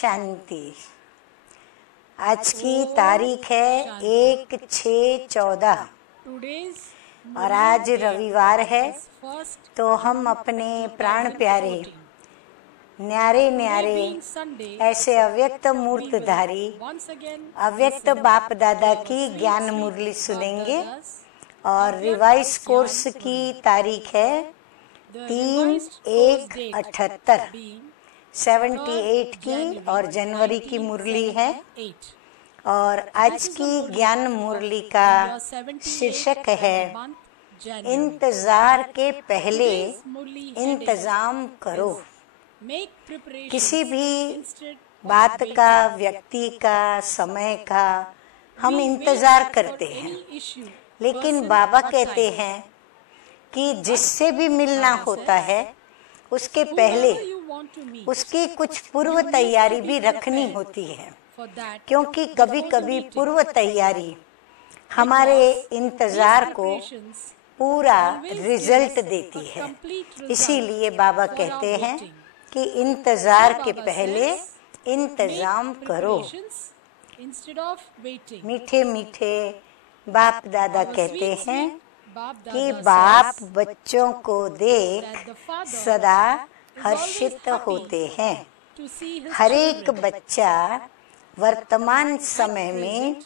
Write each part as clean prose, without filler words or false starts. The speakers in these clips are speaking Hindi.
शांति। आज की तारीख है 1/6/14 और आज रविवार है। तो हम अपने प्राण प्यारे न्यारे न्यारे ऐसे अव्यक्त मूर्तधारी अव्यक्त बाप दादा की ज्ञान मुरली सुनेंगे। और रिवाइज कोर्स की तारीख है 3/1/78 78 की और जनवरी की मुरली है। और आज की ज्ञान मुरली का शीर्षक है इंतजार के पहले इंतजाम करो। किसी भी बात का, व्यक्ति का, समय का हम इंतजार करते हैं, लेकिन बाबा कहते हैं कि जिससे भी मिलना होता है उसके पहले उसकी कुछ पूर्व तैयारी भी रखनी होती है, क्योंकि कभी कभी पूर्व तैयारी हमारे इंतजार को पूरा रिजल्ट देती है। इसीलिए बाबा कहते हैं कि इंतजार के पहले इंतजाम करो। मीठे मीठे बाप दादा कहते हैं कि बाप बच्चों को देख सदा हर्षित होते हैं। हर एक बच्चा वर्तमान समय में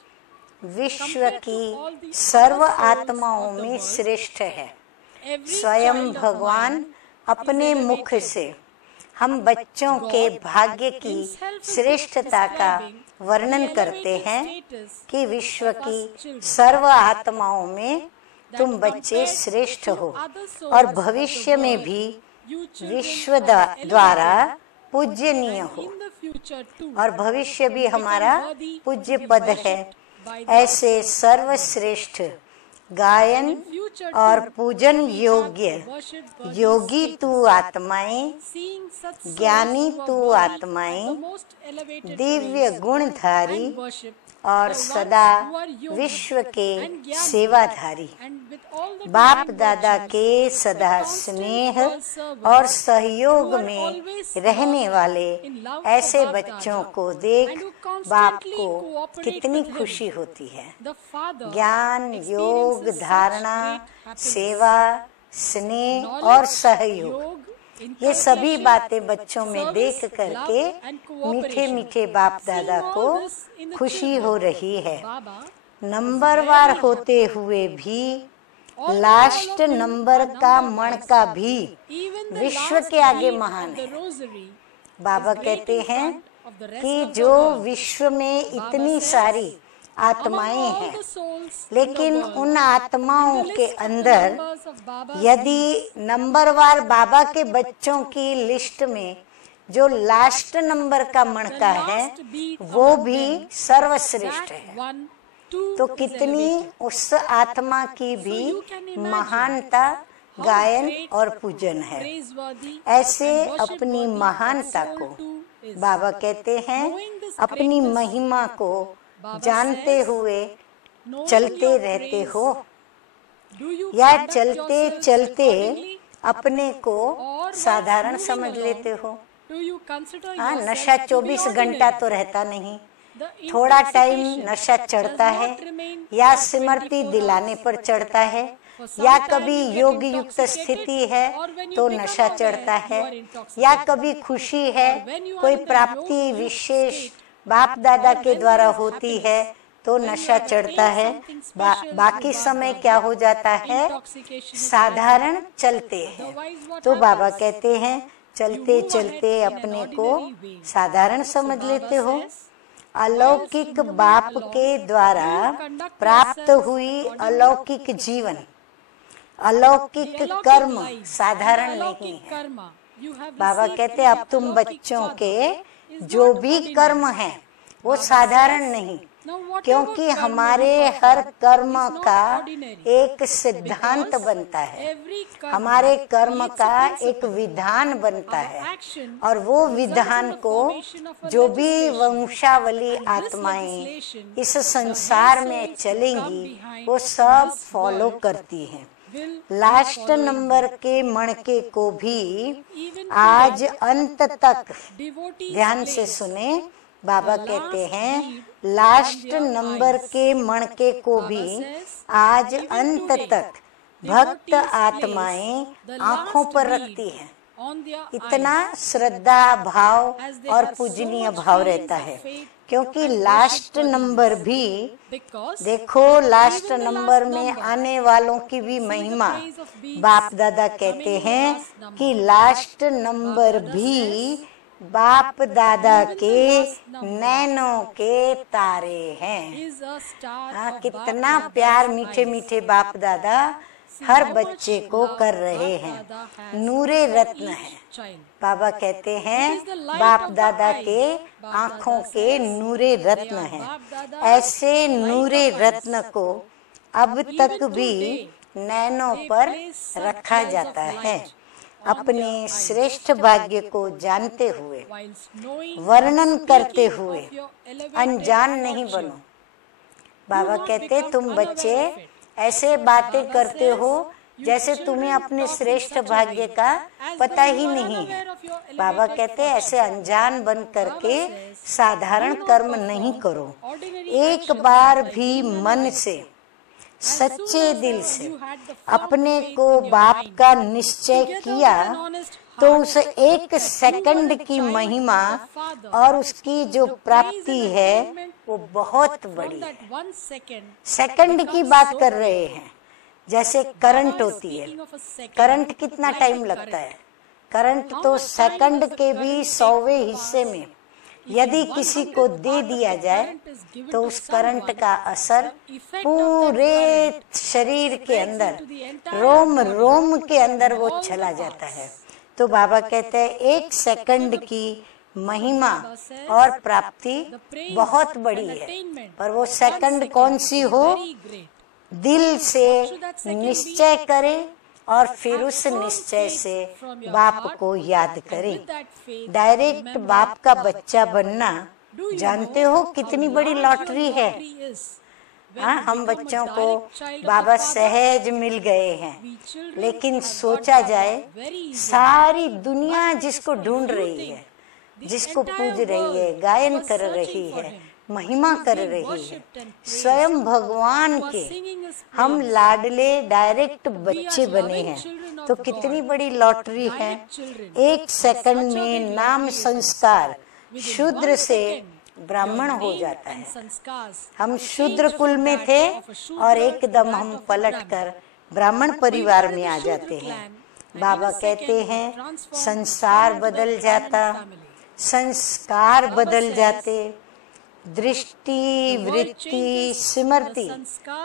विश्व की सर्व आत्माओं में श्रेष्ठ है। स्वयं भगवान अपने मुख से हम बच्चों के भाग्य की श्रेष्ठता का वर्णन करते हैं कि विश्व की सर्व आत्माओं में तुम बच्चे श्रेष्ठ हो और भविष्य में भी विश्व द्वारा पूज्यनीय हो और भविष्य भी हमारा पूज्य पद है। ऐसे सर्वश्रेष्ठ गायन और पूजन योग्य योगी तू आत्माएं, ज्ञानी तू आत्माएं, दिव्य गुणधारी और सदा विश्व के सेवाधारी, बाप दादा के सदा स्नेह और सहयोग में रहने वाले ऐसे बच्चों को देख बाप को कितनी खुशी होती है। ज्ञान, योग, धारणा, सेवा, स्नेह और सहयोग, ये सभी बातें बच्चों में देख करके मीठे मीठे बाप दादा को खुशी हो रही है। नंबरवार होते हुए भी लास्ट नंबर का मणका भी विश्व के आगे महान है। बाबा कहते हैं कि जो विश्व में इतनी सारी आत्माएं हैं, लेकिन उन आत्माओं के अंदर यदि नंबरवार बाबा के बच्चों की लिस्ट में जो लास्ट नंबर का मणका है वो भी सर्वश्रेष्ठ है, तो कितनी उस आत्मा की भी महानता, गायन और पूजन है। ऐसे अपनी महानता को बाबा कहते हैं, अपनी महिमा को जानते हुए चलते रहते हो या चलते चलते अपने को साधारण समझ लेते हो। हाँ, नशा 24 घंटा तो रहता नहीं, थोड़ा टाइम नशा चढ़ता है, या स्मृति दिलाने पर चढ़ता है, या कभी योग युक्त स्थिति है तो नशा चढ़ता है, या कभी खुशी है, कोई प्राप्ति विशेष बाप दादा के द्वारा होती है तो नशा चढ़ता है। बाकी समय क्या हो जाता है, साधारण चलते हैं। तो बाबा कहते हैं चलते चलते अपने को साधारण समझ लेते हो। अलौकिक बाप के द्वारा प्राप्त हुई अलौकिक जीवन, अलौकिक कर्म साधारण नहीं है। बाबा कहते हैं अब तुम बच्चों के जो भी कर्म है वो साधारण नहीं, क्योंकि हमारे हर कर्म का एक सिद्धांत बनता है, हमारे कर्म का एक विधान बनता है, और वो विधान को जो भी वंशावली आत्माएं इस संसार में चलेंगी वो सब फॉलो करती हैं। लास्ट नंबर के मणके को भी आज अंत तक, ध्यान से सुने, बाबा कहते हैं लास्ट नंबर के मणके को भी आज अंत तक भक्त आत्माएं आंखों पर रखती हैं। इतना श्रद्धा भाव और पूजनीय भाव रहता है, क्योंकि लास्ट नंबर भी, देखो लास्ट नंबर में आने वालों की भी महिमा बाप दादा कहते हैं कि लास्ट नंबर भी बाप दादा के नैनों के तारे हैं। हाँ, कितना प्यार मीठे मीठे बाप दादा हर बच्चे को कर रहे हैं। नूरे रत्न है, बाबा कहते हैं बाप दादा के आँखों के नूरे रत्न हैं। ऐसे नूरे रत्न को अब तक भी नैनों पर रखा जाता है। अपने श्रेष्ठ भाग्य को जानते हुए, वर्णन करते हुए अनजान नहीं बनो। बाबा कहते तुम बच्चे ऐसे बातें करते हो जैसे तुम्हें अपने श्रेष्ठ भाग्य का पता ही नहीं है। बाबा कहते ऐसे अनजान बन करके साधारण कर्म नहीं करो। एक बार भी मन से, सच्चे दिल से अपने को बाप का निश्चय किया तो उस एक सेकंड की महिमा और उसकी जो प्राप्ति है वो बहुत बड़ी है। सेकंड की बात कर रहे हैं। जैसे करंट होती है, करंट कितना टाइम लगता है? करंट तो सेकंड के भी 100वें हिस्से में यदि किसी को दे दिया जाए तो उस करंट का असर पूरे शरीर के अंदर, रोम रोम के अंदर वो चला जाता है। तो बाबा कहते हैं एक सेकंड की महिमा और प्राप्ति बहुत बड़ी है, पर वो सेकंड कौन सी हो? दिल से निश्चय करें और फिर उस निश्चय से बाप को याद करें। डायरेक्ट बाप का बच्चा बनना जानते हो कितनी बड़ी लॉटरी है। हाँ, हम बच्चों को बाबा सहज मिल गए हैं, लेकिन सोचा जाए सारी दुनिया जिसको ढूंढ रही है, जिसको पूज रही है, गायन कर रही है, महिमा कर रही है, स्वयं भगवान के हम लाडले डायरेक्ट बच्चे बने हैं, तो कितनी बड़ी लॉटरी है। एक सेकंड में नाम संस्कार शूद्र से ब्राह्मण हो जाता है। हम शूद्र कुल में थे और एकदम हम पलटकर ब्राह्मण परिवार में आ जाते हैं। बाबा कहते हैं संसार बदल जाता, संस्कार बदल जाते, दृष्टि, वृत्ति, स्मृति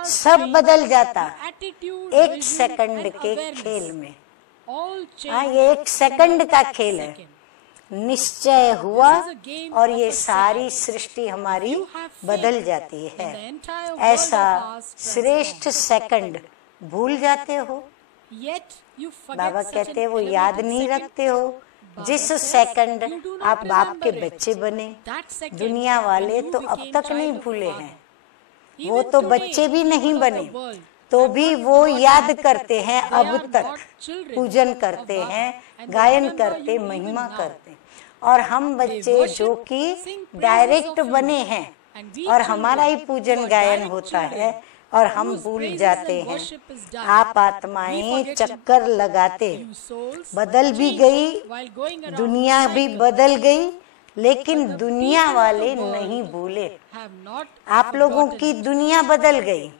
सब बदल जाता एक सेकंड के खेल में। हाँ, ये एक सेकंड का खेल है। निश्चय हुआ और ये सारी सृष्टि हमारी बदल जाती है। ऐसा श्रेष्ठ सेकंड भूल जाते हो। बाबा कहते हैं वो याद नहीं रखते हो जिस सेकंड आप बाप के बच्चे बने। दुनिया वाले तो अब तक नहीं भूले हैं, वो तो बच्चे भी नहीं बने तो भी वो याद करते हैं, अब तक पूजन करते हैं, गायन करते, महिमा करते। और हम बच्चे जो कि डायरेक्ट बने हैं और हमारा ही पूजन गायन होता है और हम भूल जाते हैं। आप आत्माएं चक्कर लगाते, बदल भी गई, दुनिया भी बदल गई, लेकिन दुनिया वाले नहीं भूले। आप लोगों की दुनिया बदल गई,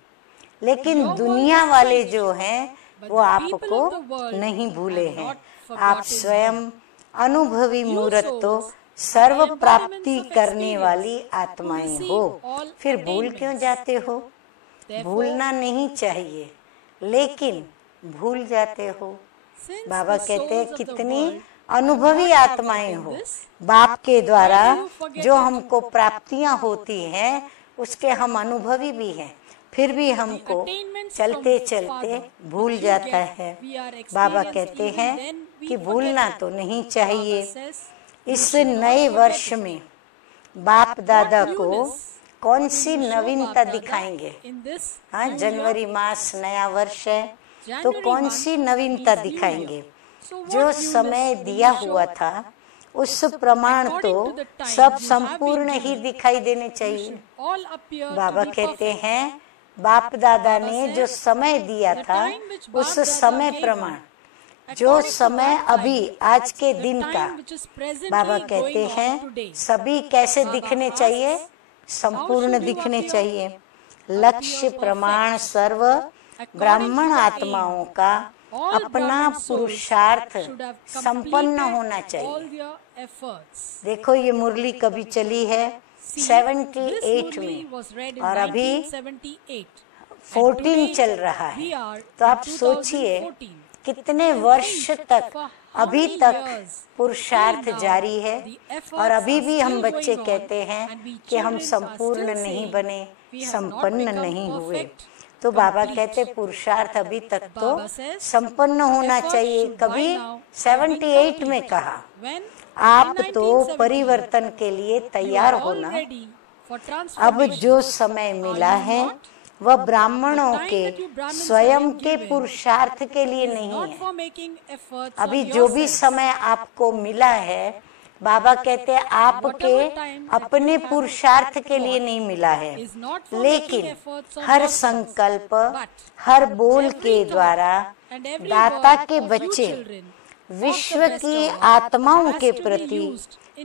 लेकिन दुनिया वाले जो हैं वो आपको नहीं भूले हैं। आप स्वयं अनुभवी मूर्त तो सर्व प्राप्ति करने वाली आत्माएं हो, फिर भूल क्यों जाते हो? भूलना नहीं चाहिए, लेकिन भूल जाते हो। बाबा कहते हैं कितनी अनुभवी आत्माएं हो, बाप के द्वारा जो हमको प्राप्तियां होती हैं उसके हम अनुभवी भी हैं, फिर भी हमको चलते चलते भूल जाता है। बाबा कहते हैं कि भूलना तो नहीं चाहिए। इस नए वर्ष में बाप दादा को कौन सी नवीनता दिखाएंगे? हाँ, जनवरी मास नया वर्ष है, तो कौन सी नवीनता दिखाएंगे? जो समय दिया हुआ था उस प्रमाण तो सब संपूर्ण ही दिखाई देने चाहिए। बाबा कहते हैं बाप दादा ने जो समय दिया था उस समय प्रमाण, जो समय अभी आज के दिन का, बाबा कहते हैं सभी कैसे दिखने चाहिए? संपूर्ण दिखने चाहिए। लक्ष्य प्रमाण सर्व ब्राह्मण आत्माओं का अपना पुरुषार्थ संपन्न होना चाहिए। देखो ये मुरली कभी चली है 78 में और अभी 14 चल रहा है। तो आप सोचिए कितने वर्ष तक अभी तक पुरुषार्थ जारी है और अभी भी हम बच्चे कहते हैं कि हम संपूर्ण नहीं बने, संपन्न नहीं हुए। तो बाबा कहते पुरुषार्थ अभी तक तो संपन्न होना चाहिए। कभी 78 में कहा आप तो परिवर्तन के लिए तैयार होना। अब जो समय मिला है वह ब्राह्मणों के स्वयं के पुरुषार्थ के लिए नहीं है। अभी जो भी समय आपको मिला है बाबा कहते हैं आपके अपने पुरुषार्थ के लिए नहीं मिला है, लेकिन हर संकल्प, हर बोल के द्वारा दाता के बच्चे विश्व की आत्माओं के प्रति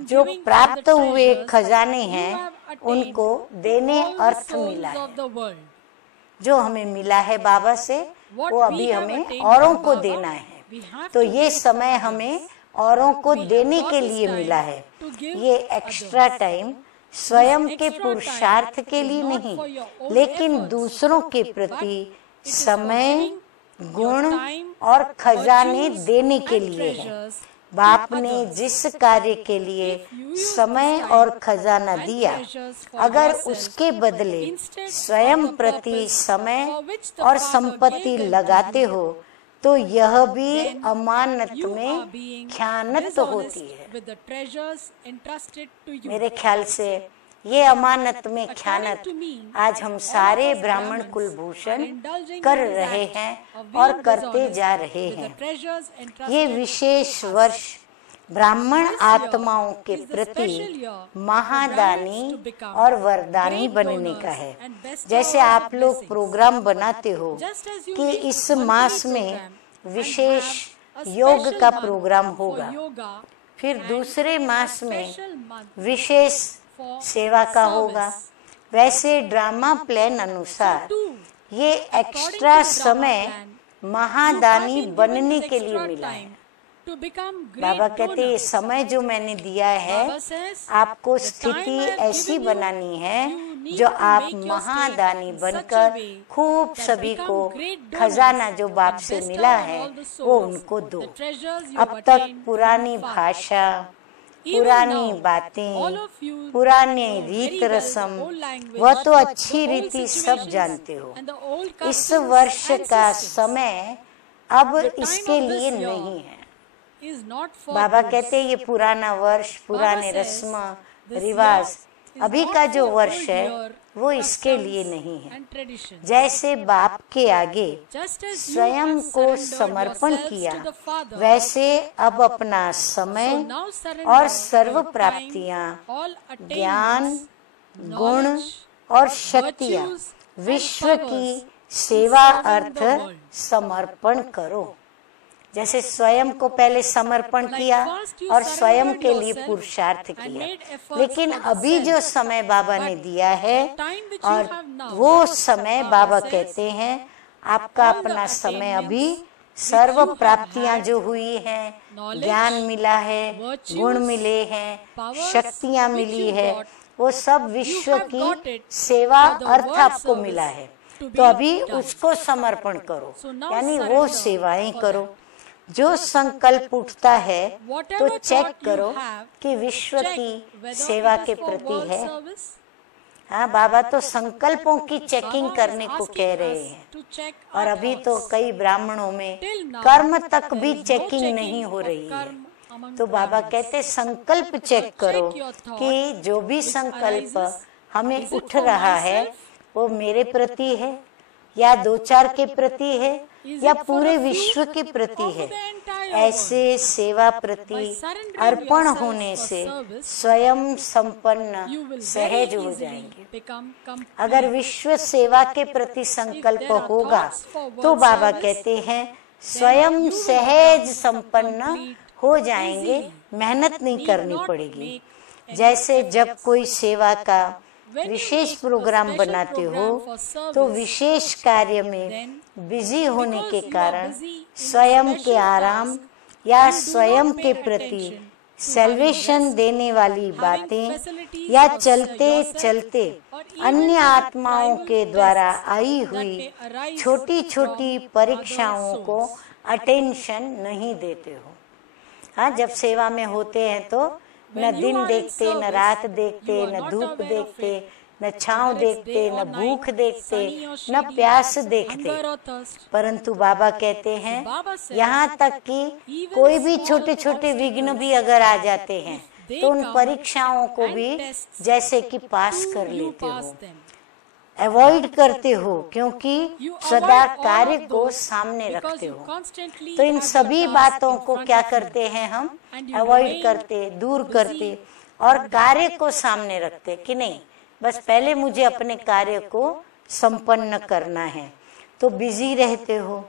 जो प्राप्त हुए खजाने हैं उनको देने अर्थ मिला है। जो हमें मिला है बाबा से वो अभी हमें औरों को देना है। तो ये समय हमें औरों को देने के लिए मिला है। ये एक्स्ट्रा टाइम स्वयं के पुरुषार्थ के लिए नहीं, लेकिन दूसरों के प्रति समय, गुण और खजाने देने के लिए है। बाप ने जिस कार्य के लिए समय और खजाना दिया, अगर उसके बदले स्वयं प्रति समय और संपत्ति लगाते हो तो यह भी अमानत में ख्यानत होती है। मेरे ख्याल से ये अमानत में ख्यानत आज हम सारे ब्राह्मण कुलभूषण कर रहे हैं और करते जा रहे हैं। ये विशेष वर्ष ब्राह्मण आत्माओं के प्रति महादानी और वरदानी बनने का है। जैसे आप लोग प्रोग्राम बनाते हो कि इस मास में विशेष योग का प्रोग्राम होगा, फिर दूसरे मास में विशेष सेवा का होगा, वैसे ड्रामा प्लान अनुसार ये एक्स्ट्रा समय महादानी बनने के लिए मिला है। बाबा कहते ये समय जो मैंने दिया है आपको स्थिति ऐसी बनानी है जो आप महादानी बनकर खूब सभी को खजाना जो बाप से मिला है वो उनको दो। अब तक पुरानी भाषा, पुरानी बातें, पुराने रीत रस्म वह तो अच्छी रीति सब जानते हो। इस वर्ष का समय अब इसके लिए नहीं है। बाबा कहते ये पुराना वर्ष, पुराने रस्म रिवाज, अभी का जो वर्ष है वो इसके लिए नहीं है। जैसे बाप के आगे स्वयं को समर्पण किया, वैसे अब अपना समय और सर्व प्राप्तियां, ज्ञान, गुण और शक्तियां विश्व की सेवा अर्थ समर्पण करो। जैसे स्वयं को पहले समर्पण किया और स्वयं के लिए पुरुषार्थ किया, लेकिन अभी जो समय बाबा ने दिया है और वो समय बाबा कहते हैं आपका अपना समय अभी सर्व प्राप्तियां जो हुई हैं, ज्ञान मिला है, गुण मिले हैं, शक्तियां मिली है, वो सब विश्व की सेवा अर्थ आपको मिला है। तो अभी उसको समर्पण करो, यानी वो सेवाएं करो। जो संकल्प उठता है तो चेक करो कि विश्व की सेवा के प्रति है। हाँ, बाबा तो संकल्पों की चेकिंग करने को कह रहे हैं और अभी तो कई ब्राह्मणों में कर्म तक भी चेकिंग नहीं हो रही है। तो बाबा कहते संकल्प चेक करो कि जो भी संकल्प हमें उठ रहा है वो मेरे प्रति है या 2-4 के प्रति है या पूरे विश्व के प्रति है। ऐसे सेवा प्रति अर्पण होने से स्वयं संपन्न सहज हो जाएंगे। अगर विश्व सेवा के प्रति संकल्प होगा तो बाबा कहते हैं स्वयं सहज संपन्न हो जाएंगे, मेहनत नहीं करनी पड़ेगी। जैसे जब कोई सेवा का विशेष प्रोग्राम बनाते हो तो विशेष कार्य में बिजी होने के कारण स्वयं के आराम या स्वयं के प्रति सैल्वेशन देने वाली बातें या चलते चलते अन्य आत्माओं के द्वारा आई हुई छोटी छोटी परीक्षाओं को अटेंशन नहीं देते हो। हाँ, जब सेवा में होते हैं तो न दिन देखते, न रात देखते, न धूप देखते, न छांव देखते, न भूख देखते, न प्यास देखते। परंतु बाबा कहते हैं यहाँ तक कि कोई भी छोटे छोटे विघ्न भी अगर आ जाते हैं तो उन परीक्षाओं को भी जैसे कि पास कर लेते हो, अवॉइड करते हो, क्योंकि सदा कार्य को सामने रखते हो। तो इन सभी बातों को क्या करते हैं हम? अवॉइड करते, दूर करते और कार्य को सामने रखते कि नहीं, बस पहले मुझे अपने कार्य को संपन्न करना है। तो बिजी रहते हो,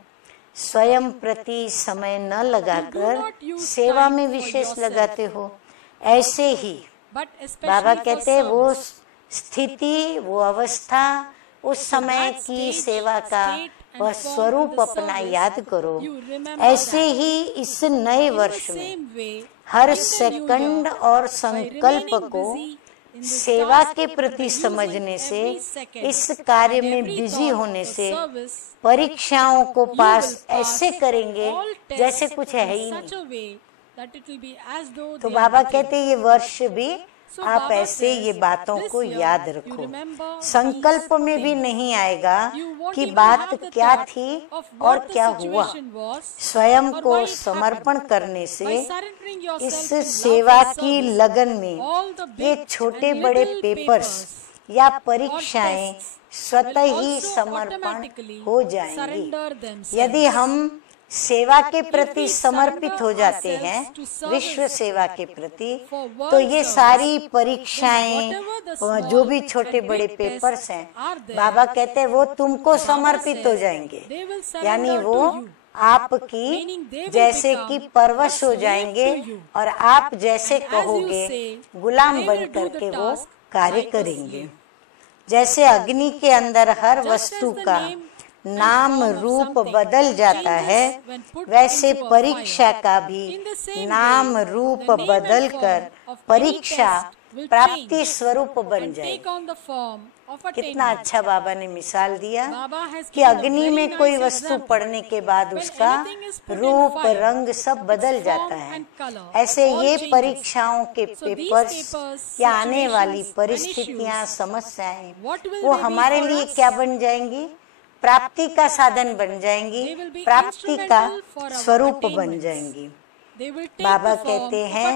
स्वयं प्रति समय न लगाकर सेवा में विशेष लगाते हो। ऐसे ही बाबा कहते हैं वो स्थिति, वो अवस्था, उस समय की सेवा का वह स्वरूप अपना याद करो। ऐसे ही इस नए वर्ष में हर सेकंड और संकल्प को सेवा के प्रति समझने से, इस कार्य में बिजी होने से परीक्षाओं को पास ऐसे करेंगे जैसे कुछ है ही नहीं। तो बाबा कहते ये वर्ष भी आप ऐसे ये बातों को याद रखो। संकल्प में भी नहीं आएगा कि बात क्या थी और क्या हुआ। स्वयं को समर्पण करने से इस सेवा की लगन में ये छोटे बड़े पेपर्स या परीक्षाएं स्वतः ही समर्पण हो जाएंगी। यदि हम सेवा के प्रति समर्पित हो जाते हैं, विश्व सेवा के प्रति, तो ये सारी परीक्षाएं, जो भी छोटे बड़े पेपर्स हैं, बाबा कहते हैं वो तुमको समर्पित हो जाएंगे। यानी वो आपकी जैसे कि परवश हो जाएंगे और आप जैसे कहोगे गुलाम बन करके वो कार्य करेंगे। जैसे अग्नि के अंदर हर वस्तु का नाम रूप बदल जाता है, वैसे परीक्षा का भी नाम रूप बदलकर परीक्षा प्राप्ति स्वरूप बन जाए। कितना अच्छा बाबा ने मिसाल दिया कि अग्नि में कोई वस्तु पड़ने के बाद उसका रूप रंग सब बदल जाता है। ऐसे ये परीक्षाओं के पेपर्स या आने वाली परिस्थितियां, समस्याएं, वो हमारे लिए क्या बन जाएंगी? प्राप्ति का साधन बन जाएंगी, प्राप्ति का स्वरूप बन जाएंगी। बाबा कहते हैं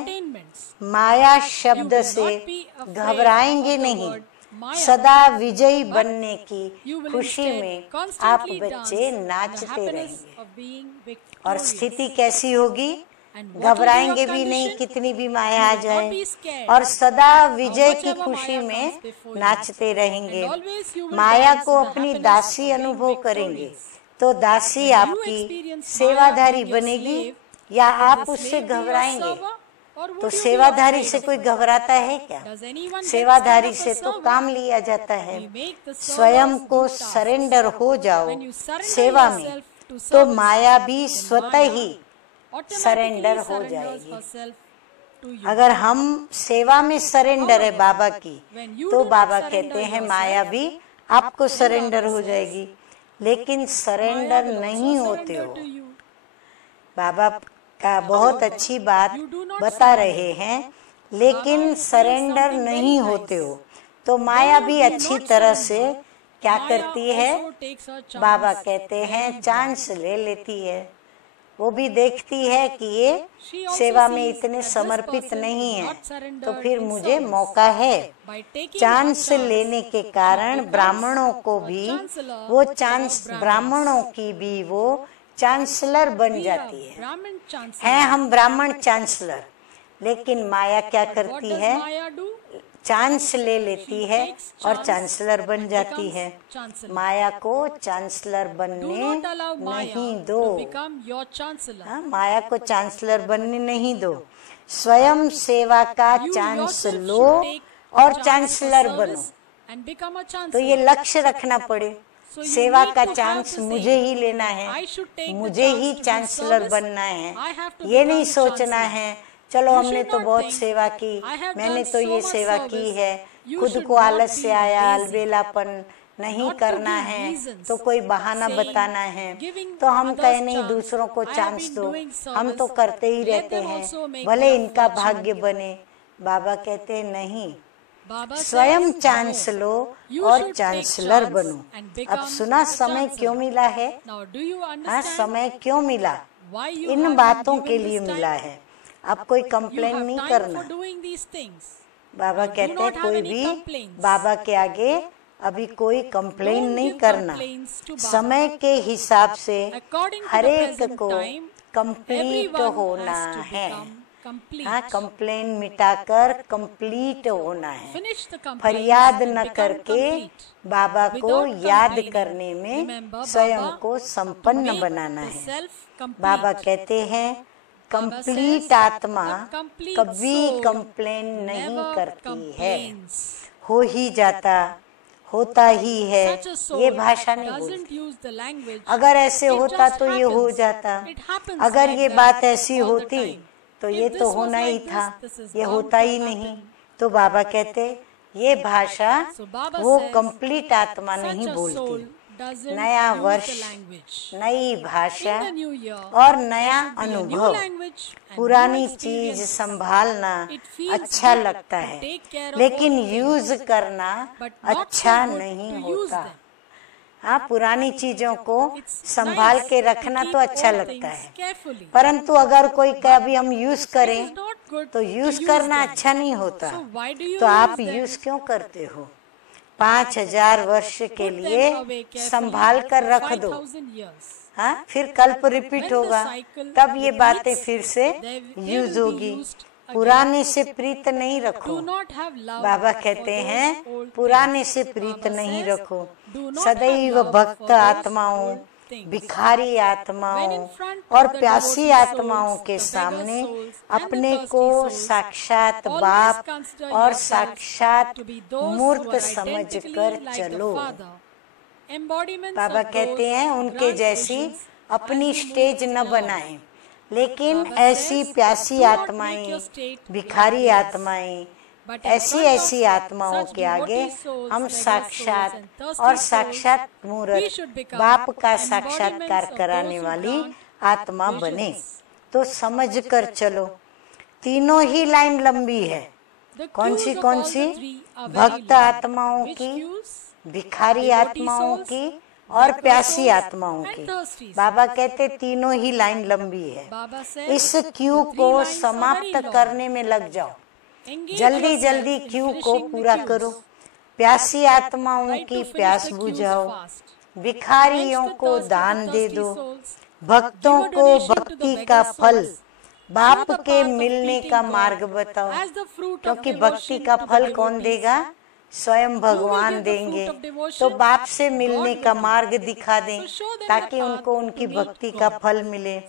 माया शब्द से घबराएंगे नहीं, सदा विजयी बनने की खुशी में आप बच्चे नाचते रहेंगे। और स्थिति कैसी होगी? घबराएंगे भी नहीं कितनी भी माया आ जाए, और सदा विजय की खुशी में नाचते रहेंगे। माया को अपनी दासी अनुभव करेंगे तो दासी आपकी सेवाधारी बनेगी या आप उससे घबराएंगे? तो सेवाधारी से कोई घबराता है क्या? सेवाधारी से तो काम लिया जाता है। स्वयं को सरेंडर हो जाओ सेवा में, तो माया भी स्वतः ही सरेंडर हो जाएगी। अगर हम सेवा में सरेंडर है बाबा की, तो बाबा कहते हैं माया भी आपको सरेंडर हो जाएगी। लेकिन सरेंडर नहीं होते हो। बाबा का बहुत अच्छी बात बता रहे हैं, लेकिन सरेंडर नहीं होते हो तो माया भी अच्छी तरह से क्या करती है? बाबा कहते हैं चांस ले लेती है। वो भी देखती है कि ये सेवा में इतने समर्पित नहीं है, तो फिर मुझे मौका है। चांस लेने के कारण ब्राह्मणों को भी वो ब्राह्मणों की भी वो चांसलर बन जाती है हम ब्राह्मण चांसलर। लेकिन माया क्या करती है, चांस ले लेती है और चांसलर बन जाती है। माया को चांसलर बनने नहीं दो, माया को चांसलर बनने नहीं दो। स्वयं सेवा का चांस लो और चांसलर बनो। तो ये लक्ष्य रखना पड़े, सेवा का चांस मुझे ही लेना है, मुझे ही चांसलर बनना है। ये नहीं सोचना है चलो हमने तो बहुत सेवा की, मैंने तो ये सेवा की है, खुद को आलस्य आया, अलबेलापन नहीं करना है, तो कोई बहाना बताना है, तो हम कहे नहीं दूसरों को चांस दो, हम तो करते ही रहते हैं, भले इनका भाग्य बने। बाबा कहते हैं नहीं, स्वयं चांस लो और चांसलर बनो। अब सुना समय क्यों मिला है? हाँ, समय क्यों मिला? इन बातों के लिए मिला है। अब कोई कंप्लेन नहीं करना। बाबा कहते हैं कोई भी बाबा के आगे अभी कोई कंप्लेन नहीं करना। समय के हिसाब से हर एक को कंप्लीट होना है। हाँ, कंप्लेन मिटाकर कंप्लीट होना है। फरियाद न करके बाबा को याद करने में स्वयं को संपन्न बनाना है। बाबा कहते हैं कंप्लीट आत्मा कभी कंप्लेन नहीं करती है, हो ही जाता, होता ही है, ये भाषा नहीं बोलती। अगर ऐसे होता तो ये हो जाता, अगर ये बात ऐसी होती तो ये तो होना ही था, ये होता ही नहीं। तो बाबा कहते ये भाषा वो कंप्लीट आत्मा नहीं बोलती। नया वर्ष, नई भाषा और नया अनुभव, पुरानी चीज संभालना अच्छा लगता है, लेकिन यूज करना अच्छा नहीं होता। हाँ, पुरानी चीजों को संभाल के रखना तो अच्छा लगता है, परंतु अगर कोई कभी हम यूज करें तो यूज करना अच्छा नहीं होता। तो आप यूज क्यों करते हो? 5000 वर्ष के लिए संभाल कर रख दो। हाँ, फिर कल्प रिपीट होगा, तब ये बातें फिर से यूज होगी। पुराने से प्रीत नहीं रखो। बाबा कहते हैं पुराने से प्रीत नहीं रखो। सदैव भक्त आत्माओं, भिखारी आत्माओं और प्यासी आत्माओं के सामने अपने को साक्षात बाप और साक्षात मूर्त समझकर चलो। बाबा कहते हैं उनके जैसी अपनी स्टेज न बनाएं, लेकिन ऐसी प्यासी आत्माएं, भिखारी आत्माएं, ऐसी आत्माओं के आगे हम साक्षात और साक्षात मूर्त बाप का साक्षात्कार कराने वाली आत्मा बने। तो समझ कर चलो, तीनों ही लाइन लंबी है। कौन सी? भक्त आत्माओं की, भिखारी आत्माओं की और प्यासी आत्माओं की। बाबा कहते तीनों ही लाइन लंबी है। इस क्यू को समाप्त करने में लग जाओ, जल्दी जल्दी क्यू को पूरा करो। प्यासी आत्माओं की प्यास बुझाओ, भिखारियों को दान दे दो, भक्तों को भक्ति का फल, बाप के मिलने का मार्ग बताओ। क्योंकि भक्ति का फल कौन देगा? स्वयं भगवान देंगे। तो बाप से मिलने का मार्ग दिखा दें ताकि उनको उनकी भक्ति का फल मिले।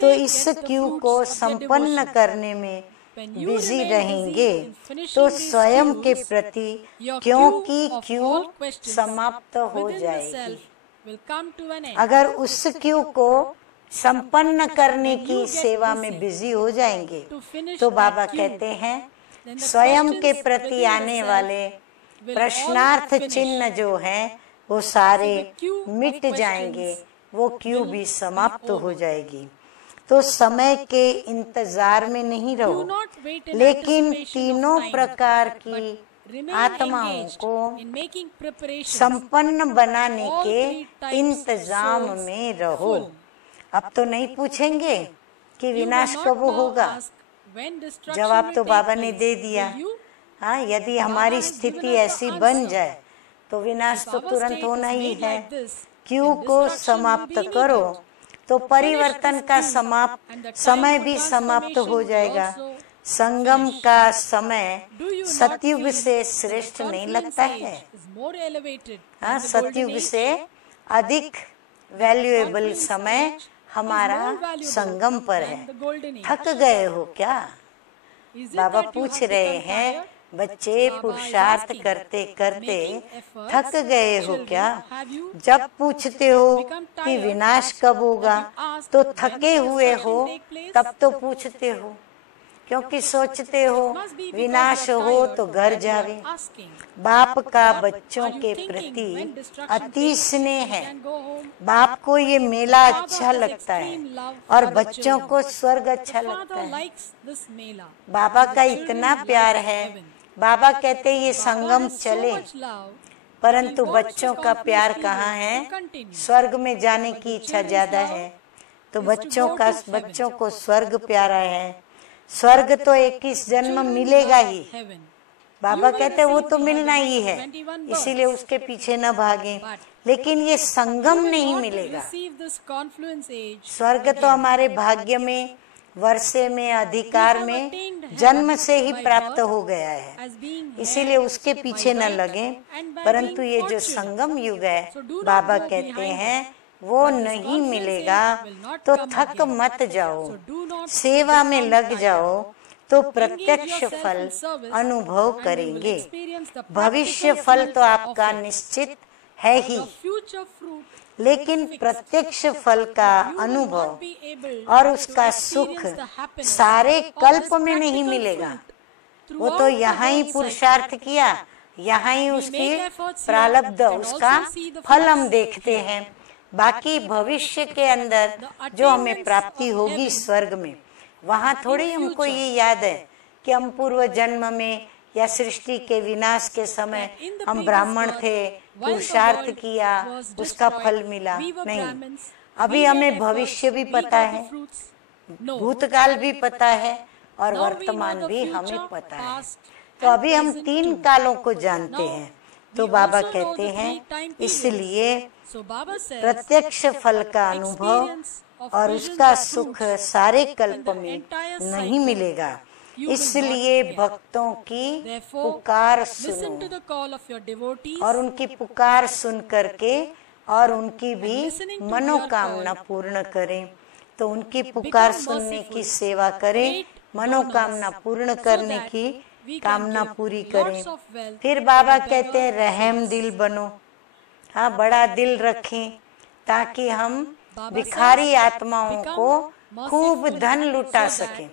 तो इस क्यू को संपन्न करने में बिजी रहेंगे तो स्वयं के प्रति क्योंकि क्यू समाप्त हो जाएगी। अगर उस क्यू को संपन्न करने की सेवा में बिजी हो जाएंगे तो बाबा कहते हैं स्वयं के प्रति आने वाले प्रश्नार्थ चिन्ह जो हैं वो सारे मिट जाएंगे, वो क्यू भी समाप्त हो जाएगी। तो समय के इंतजार में नहीं रहो, लेकिन तीनों प्रकार की आत्माओं को संपन्न बनाने के इंतजाम में रहो। अब तो नहीं पूछेंगे कि विनाश कब होगा। जवाब तो बाबा ने दे दिया। हाँ, यदि हमारी स्थिति ऐसी बन जाए तो विनाश तो तुरंत होना ही है। क्यों को समाप्त करो तो परिवर्तन का समय भी समाप्त हो जाएगा। संगम का समय सतयुग से श्रेष्ठ नहीं लगता है? हाँ, सतयुग से अधिक वैल्यूएबल समय हमारा संगम पर है। थक गए हो क्या? बाबा पूछ रहे हैं, बच्चे पुरुषार्थ करते करते थक गए हो क्या? जब पूछते हो कि विनाश कब होगा तो थके हुए हो, तब तो पूछते हो, क्योंकि सोचते हो विनाश हो तो घर जावे। बाप का बच्चों के प्रति अति स्नेह है। बाप को ये मेला अच्छा लगता है और बच्चों को स्वर्ग अच्छा लगता है। बाबा का इतना प्यार है। बाबा कहते ये संगम चले, परंतु बच्चों का प्यार कहाँ है? स्वर्ग में जाने की इच्छा ज्यादा है, तो बच्चों को स्वर्ग प्यारा है। स्वर्ग तो 21 जन्म मिलेगा ही। बाबा कहते वो तो मिलना ही है, इसीलिए उसके पीछे न भागें। लेकिन ये संगम नहीं मिलेगा। स्वर्ग तो हमारे भाग्य में, वर्षे में, अधिकार में जन्म से ही प्राप्त हो गया है, इसीलिए उसके पीछे न लगे। परंतु ये जो संगम युग है, बाबा कहते हैं वो नहीं मिलेगा। तो थक मत जाओ, सेवा में लग जाओ, तो प्रत्यक्ष फल अनुभव करेंगे। भविष्य फल तो आपका निश्चित है ही, लेकिन प्रत्यक्ष फल का अनुभव और उसका सुख सारे कल्प में नहीं मिलेगा। वो तो यहाँ ही पुरुषार्थ किया, यहाँ ही उसकी प्रारब्ध, उसका फल हम देखते हैं। बाकी भविष्य के अंदर जो हमें प्राप्ति होगी स्वर्ग में, वहाँ थोड़ी हमको ये याद है कि हम पूर्व जन्म में या सृष्टि के विनाश के समय हम ब्राह्मण थे, पुरुषार्थ किया, उसका फल मिला। नहीं, अभी हमें भविष्य भी पता है, भूतकाल भी पता है और वर्तमान भी हमें पता है। तो अभी हम 3 कालों को जानते हैं। तो बाबा कहते हैं इसलिए प्रत्यक्ष फल का अनुभव और उसका सुख सारे कल्प में नहीं मिलेगा। इसलिए भक्तों की पुकार सुनो और उनकी पुकार सुन करके और उनकी भी मनोकामना पूर्ण करें। तो उनकी पुकार सुनने की सेवा करें, मनोकामना पूर्ण करने की कामना पूरी करें। फिर बाबा कहते हैं रहम दिल बनो। हाँ, बड़ा दिल रखें ताकि हम भिखारी आत्माओं को खूब धन लुटा सकें।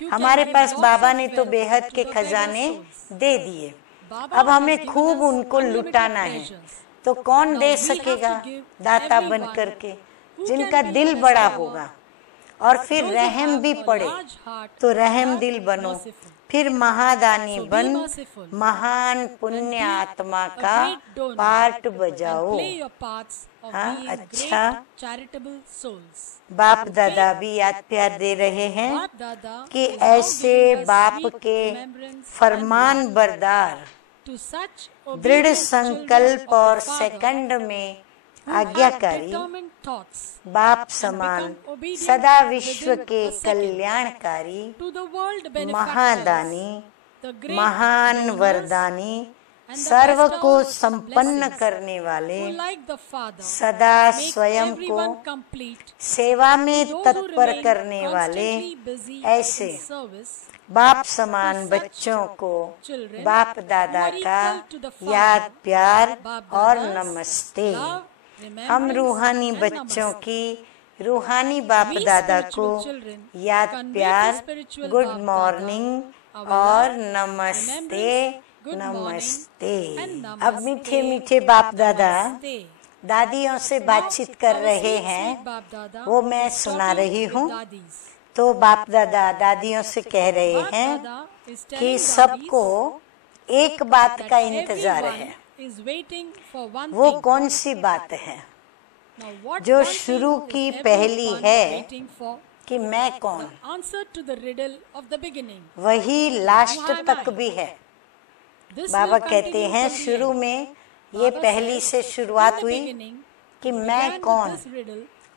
हमारे पास बाबा ने तो बेहद के खजाने दे दिए, अब हमें खूब उनको लुटाना है। तो कौन दे सकेगा? दाता बन करके, जिनका दिल बड़ा होगा और फिर रहम भी पड़े, तो रहम दिल बनो। फिर महादानी बन महान पुण्य आत्मा का पार्ट बजाओ। हाँ, अच्छा, बाप दादा भी याद प्यार दे रहे हैं कि ऐसे बाप के फरमान बरदार, दृढ़ संकल्प और सेकंड में आज्ञाकारी बाप समान, सदा विश्व के कल्याणकारी, महादानी, महान वरदानी, सर्व को संपन्न करने वाले, सदा स्वयं को सेवा में तत्पर करने वाले, ऐसे बाप समान बच्चों को बाप दादा का याद प्यार और नमस्ते। हम रूहानी बच्चों की रूहानी बाप दादा को याद प्यार, गुड मॉर्निंग और नमस्ते नमस्ते। अब मीठे मीठे बाप दादा दादियों से बातचीत कर रहे हैं, वो मैं सुना रही हूँ। तो बाप दादा दादियों से कह रहे हैं कि सबको एक बात का इंतजार है। वो कौन सी बात है? जो शुरू की पहली है कि मैं कौन, वही लास्ट तक भी है। बाबा कहते हैं शुरू में ये पहली से शुरुआत हुई कि मैं कौन,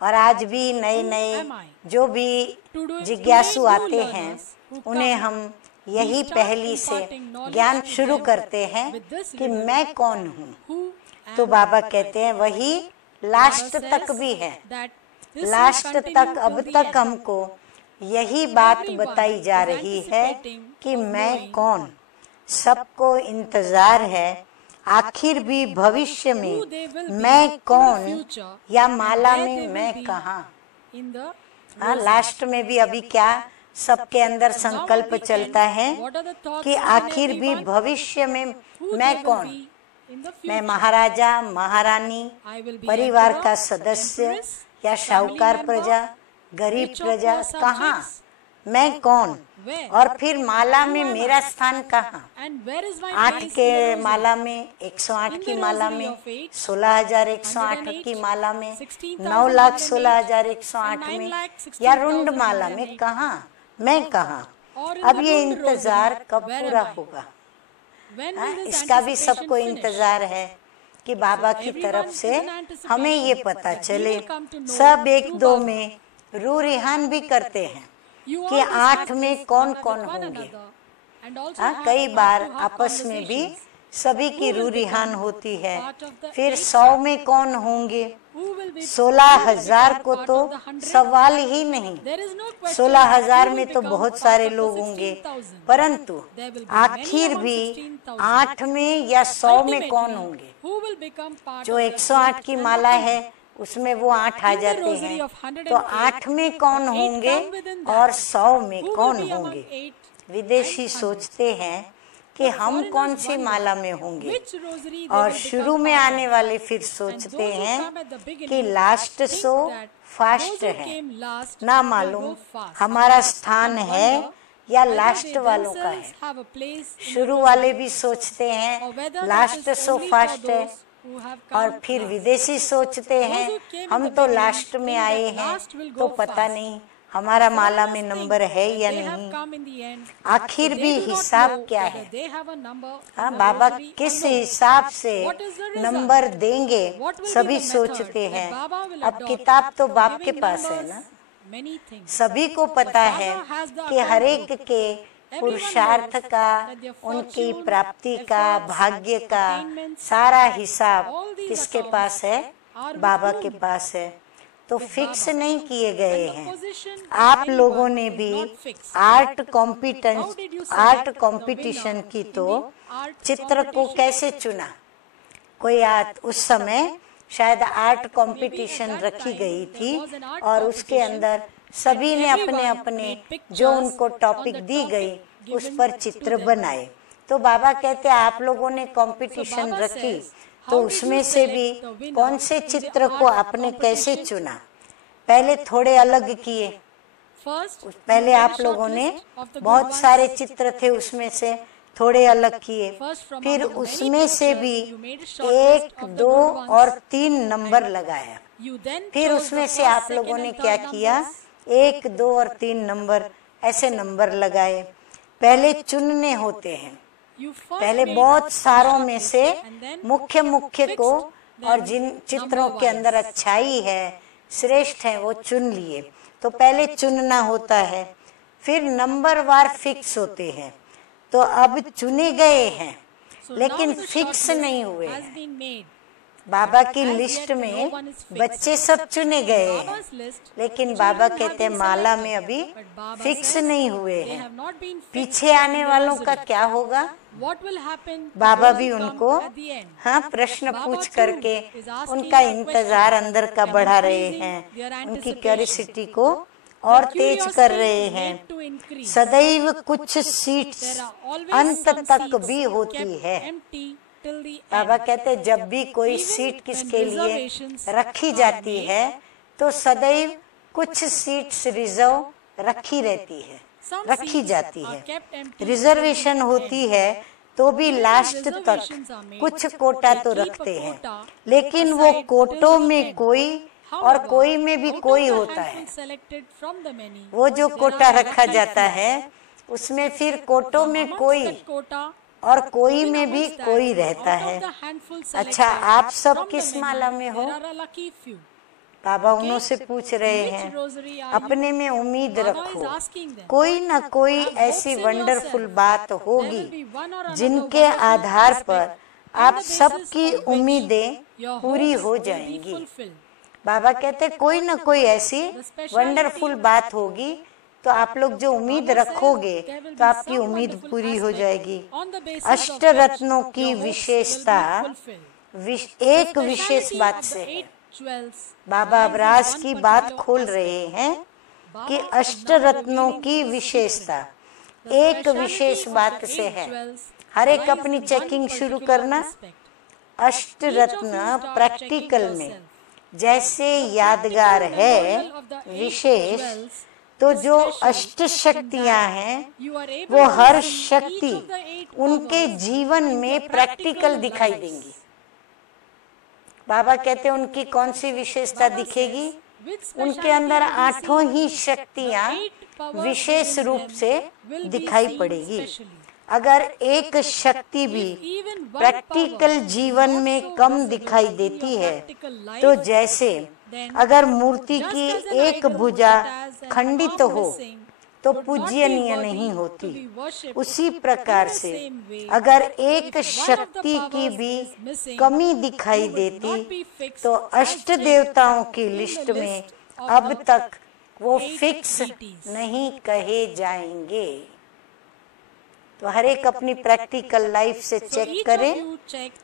और आज भी नए नए जो भी जिज्ञासु आते हैं उन्हें हम यही पहली से ज्ञान शुरू करते हैं कि मैं कौन हूँ। तो बाबा कहते हैं वही लास्ट तक भी है। लास्ट तक अब तक हमको यही बात बताई जा रही है कि मैं कौन। सबको इंतजार है आखिर भी भविष्य में मैं कौन, या माला में मैं कहाँ। हाँ, लास्ट में भी अभी क्या सबके अंदर संकल्प चलता है कि आखिर भी भविष्य में मैं कौन। मैं महाराजा, महारानी, परिवार का सदस्य या शाहूकार प्रजा, गरीब प्रजा, कहाँ मैं कौन, और फिर माला में मेरा स्थान कहाँ। 8 के माला में, 108 की माला में, 16,108 की माला में, 9,16,108 में, या रुंड माला में कहाँ मैं कहाँ। अब ये इंतजार कब पूरा होगा, इसका भी सबको इंतजार है कि बाबा की तरफ से हमें ये पता चले। सब 1-2 में रूह रिहान भी करते हैं कि 8 में कौन कौन होंगे। कई बार आपस में भी सभी की रूह रिहान होती है। फिर 100 में कौन होंगे। 16,000 को तो सवाल ही नहीं। 16,000 में तो बहुत सारे लोग होंगे, परंतु आखिर भी 8 में या 100 में कौन होंगे। जो 108 की माला है उसमें वो 8 आ जाते हैं, तो 8 में कौन होंगे और 100 में कौन होंगे। विदेशी सोचते हैं कि हम कौन सी माला में होंगे, और शुरू में आने वाले फिर सोचते हैं कि लास्ट सो फास्ट है। ना मालूम हमारा स्थान है या लास्ट वालों का है। शुरू वाले भी सोचते हैं लास्ट सो फास्ट है, और फिर विदेशी सोचते हैं हम तो लास्ट में आए हैं तो पता नहीं हमारा माला में नंबर है या नहीं। आखिर भी हिसाब क्या है। हाँ, बाबा किस हिसाब से नंबर देंगे सभी सोचते हैं। अब किताब तो बाप के पास है ना, सभी को पता है कि हर एक के पुरुषार्थ का, उनकी प्राप्ति का, भाग्य का सारा हिसाब किसके पास है, बाबा के पास है। तो फिक्स नहीं किए गए हैं। आप लोगों ने भी आर्ट कंपटीशन की तो चित्र को कैसे चुना। कोई उस समय शायद आर्ट कंपटीशन रखी गई थी और उसके अंदर सभी ने अपने अपने जो उनको टॉपिक दी गई उस पर चित्र बनाए। तो बाबा कहते आप लोगों ने कंपटीशन रखी तो उसमें से भी कौन से चित्र को आपने कैसे चुना। पहले थोड़े अलग किए। पहले आप लोगों ने बहुत सारे चित्र थे उसमें से थोड़े अलग किए, फिर उसमें से भी 1, 2 और 3 नंबर लगाया। फिर उसमें से आप लोगों ने क्या किया, 1, 2 और 3 नंबर ऐसे नंबर लगाए। पहले चुनने होते हैं। पहले बहुत सारों में से मुख्य को, और जिन चित्रों के अंदर अच्छाई है, श्रेष्ठ है, वो चुन लिए। तो पहले चुनना होता है, फिर नंबर वार फिक्स होते हैं। तो अब चुने गए हैं लेकिन फिक्स नहीं हुए हैं। बाबा की लिस्ट में बच्चे सब चुने गए हैं, लेकिन बाबा कहते हैं माला में अभी फिक्स नहीं हुए हैं। पीछे आने वालों का क्या होगा, बाबा भी उनको प्रश्न पूछ करके उनका इंतजार अंदर का बढ़ा रहे हैं, उनकी क्यूरियोसिटी को और तेज कर रहे हैं। सदैव कुछ सीट्स अंत तक भी होती है। बाबा कहते जब भी कोई सीट किसके लिए रखी जाती है तो सदैव कुछ सीट्स रिजर्व रखी रहती है, रखी जाती है। रिजर्वेशन होती है तो भी लास्ट तक कुछ कोटा तो रखते हैं, लेकिन वो कोटों में कोई और कोई में भी कोई होता है। वो जो कोटा रखा जाता है उसमें फिर कोटों में कोई और कोई में भी कोई रहता है। अच्छा, आप सब किस माला में हो? बाबा उन्हों से पूछ रहे हैं, अपने में उम्मीद रखो, कोई ना कोई ऐसी वंडरफुल बात होगी जिनके आधार पर आप सबकी उम्मीदें पूरी हो जाएंगी। बाबा कहते कोई ना कोई ऐसी वंडरफुल बात होगी तो आप लोग जो उम्मीद रखोगे तो आपकी उम्मीद पूरी हो जाएगी। अष्ट रत्नों की विशेषता एक विशेष बात से है। बाबा अब राज की बात खोल रहे हैं कि अष्ट रत्नों की विशेषता एक विशेष बात से है। हर एक अपनी चेकिंग शुरू करना। अष्ट रत्न प्रैक्टिकल में जैसे यादगार है विशेष, तो जो अष्ट शक्तियां हैं वो हर शक्ति उनके जीवन में प्रैक्टिकल दिखाई देंगी। बाबा कहते हैं उनकी कौन सी विशेषता दिखेगी? उनके अंदर आठों ही शक्तियां विशेष रूप से दिखाई पड़ेगी। अगर एक शक्ति भी प्रैक्टिकल जीवन में कम दिखाई देती है तो जैसे अगर मूर्ति की एक भुजा खंडित हो तो पूज्यनीय नहीं होती, उसी प्रकार से अगर एक शक्ति की भी कमी दिखाई देती तो अष्ट देवताओं की लिस्ट में अब तक वो फिक्स नहीं कहे जाएंगे। तो हर एक अपनी प्रैक्टिकल लाइफ से चेक करें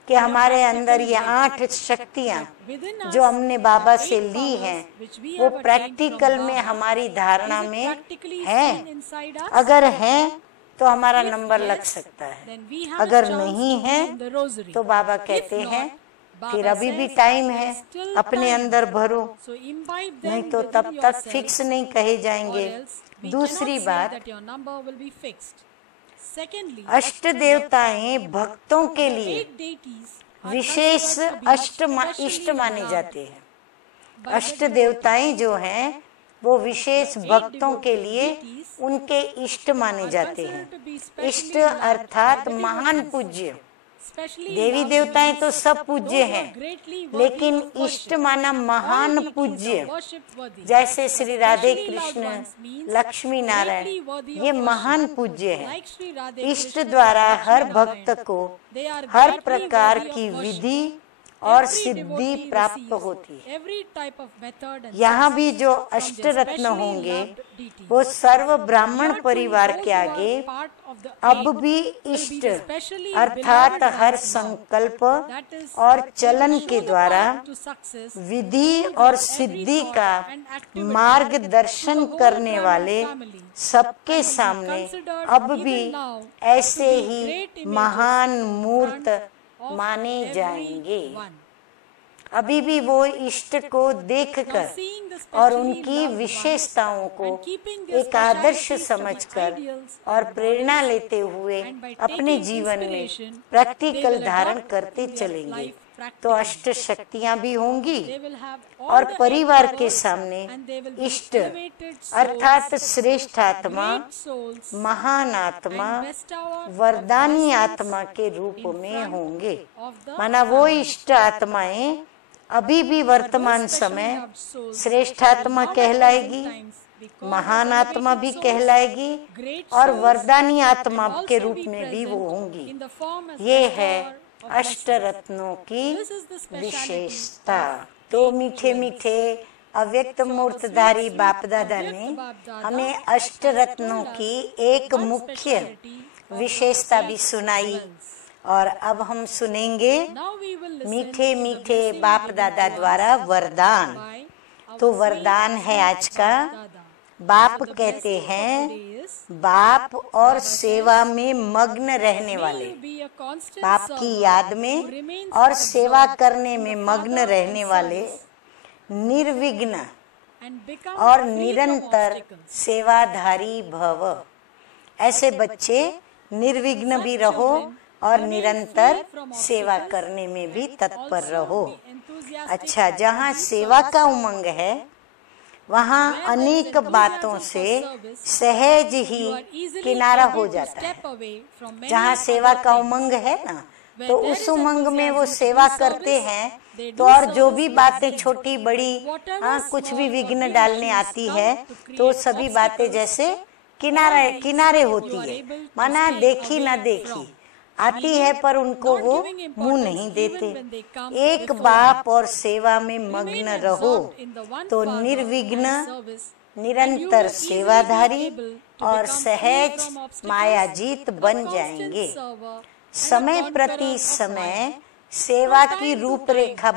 कि हमारे अंदर ये 8 शक्तियां जो हमने बाबा से ली हैं वो प्रैक्टिकल में हमारी धारणा में है। अगर है तो हमारा नंबर लग सकता है, अगर नहीं है तो बाबा कहते हैं फिर अभी भी टाइम है, अपने अंदर भरो, नहीं तो तब तक फिक्स नहीं कहे जाएंगे। दूसरी बात, अष्ट देवताएं भक्तों के लिए विशेष इष्ट माने जाते हैं। अष्ट देवताएं जो हैं वो विशेष भक्तों के लिए उनके इष्ट माने जाते हैं। इष्ट अर्थात महान पूज्य। देवी देवताएं तो सब पूज्य हैं, लेकिन इष्ट माना महान पूज्य, जैसे श्री राधे कृष्ण, लक्ष्मी नारायण, ये महान पूज्य हैं। इष्ट द्वारा हर भक्त को हर प्रकार की विधि और सिद्धि प्राप्त होती है। यहाँ भी जो अष्ट रत्न होंगे वो सर्व ब्राह्मण परिवार के आगे अब भी इष्ट अर्थात हर संकल्प और चलन के द्वारा विधि और सिद्धि का मार्गदर्शन करने वाले सबके सामने अब भी ऐसे ही महान मूर्त माने जाएंगे। अभी भी वो इष्ट को देखकर और उनकी विशेषताओं को एक आदर्श समझकर और प्रेरणा लेते हुए अपने जीवन में प्रैक्टिकल धारण करते चलेंगे तो अष्ट शक्तियां भी होंगी और परिवार के सामने इष्ट अर्थात श्रेष्ठ आत्मा, महान आत्मा, वरदानी आत्मा के रूप में होंगे। माना वो इष्ट आत्माएं अभी भी वर्तमान समय श्रेष्ठ आत्मा कहलाएगी, महान आत्मा भी कहलाएगी और वरदानी आत्मा के रूप में भी वो होंगी। ये है अष्ट रत्नों की विशेषता। तो मीठे मीठे अव्यक्त मूर्तधारी बाप दादा ने हमें अष्ट रत्नों की एक मुख्य विशेषता भी सुनाई और अब हम सुनेंगे मीठे मीठे बाप दादा द्वारा वरदान। तो वरदान है आज का, बाप कहते हैं बाप और सेवा में मग्न रहने वाले, बाप की याद में और सेवा करने में मग्न रहने वाले, निर्विघ्न और निरंतर सेवाधारी भव। ऐसे बच्चे निर्विघ्न भी रहो और निरंतर सेवा करने में भी तत्पर रहो। अच्छा, जहाँ सेवा का उमंग है वहाँ अनेक बातों से सहज ही किनारा हो जाता है। जहाँ सेवा का उमंग है ना, तो उस उमंग में वो सेवा करते हैं, तो और जो भी बातें छोटी बड़ी कुछ भी विघ्न डालने आती है, तो सभी बातें जैसे किनारे होती है, माना देखी ना देखी आती है, पर उनको वो मुंह नहीं देते। एक बाप और सेवा में मग्न रहो तो निर्विघ्न निरंतर सेवाधारी और सहज मायाजीत बन जाएंगे। समय प्रति समय सेवा की रूपरेखा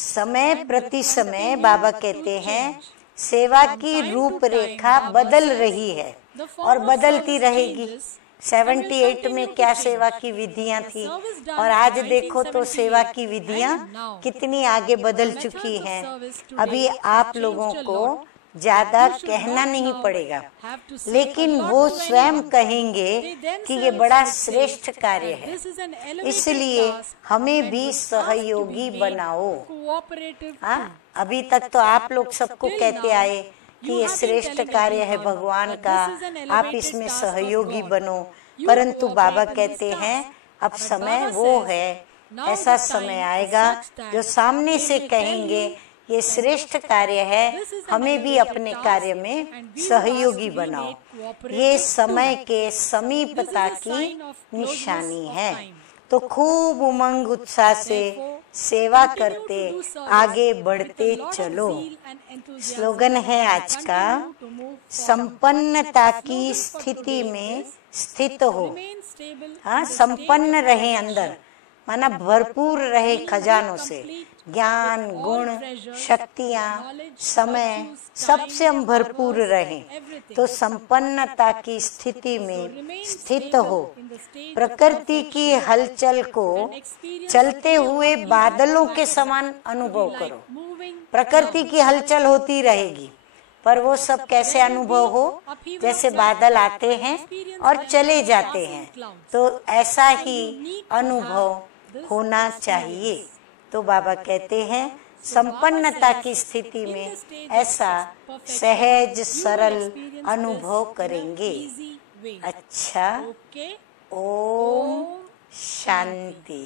समय प्रति समय बाबा कहते हैं सेवा की रूपरेखा बदल रही है और बदलती रहेगी। 78 में क्या सेवा की विधियां थी, और आज देखो तो सेवा की विधियां कितनी आगे बदल चुकी हैं। अभी आप लोगों को ज्यादा कहना नहीं पड़ेगा, लेकिन वो स्वयं कहेंगे कि ये बड़ा श्रेष्ठ कार्य है, इसलिए हमें भी सहयोगी बनाओ। हाँ, अभी तक तो आप लोग सबको कहते आए कि ये श्रेष्ठ कार्य है भगवान का, आप इसमें सहयोगी बनो, परंतु बाबा कहते हैं अब समय वो है, ऐसा समय आएगा जो सामने से कहेंगे ये श्रेष्ठ कार्य है, हमें भी अपने कार्य में सहयोगी बनाओ। ये समय के समीपता की निशानी है, तो खूब उमंग उत्साह से सेवा करते आगे बढ़ते चलो। स्लोगन है आज का, संपन्नता की स्थिति में स्थित हो। हाँ, संपन्न रहे अंदर, माना भरपूर रहे खजानों से, ज्ञान गुण शक्तियाँ समय सबसे हम भरपूर रहें, तो संपन्नता की स्थिति में स्थित हो। प्रकृति की हलचल को चलते हुए बादलों के समान अनुभव करो। प्रकृति की हलचल होती रहेगी, पर वो सब कैसे अनुभव हो, जैसे बादल आते हैं और चले जाते हैं, तो ऐसा ही अनुभव होना चाहिए। तो बाबा कहते हैं संपन्नता की स्थिति में ऐसा सहज सरल अनुभव करेंगे। अच्छा, ओम शांति।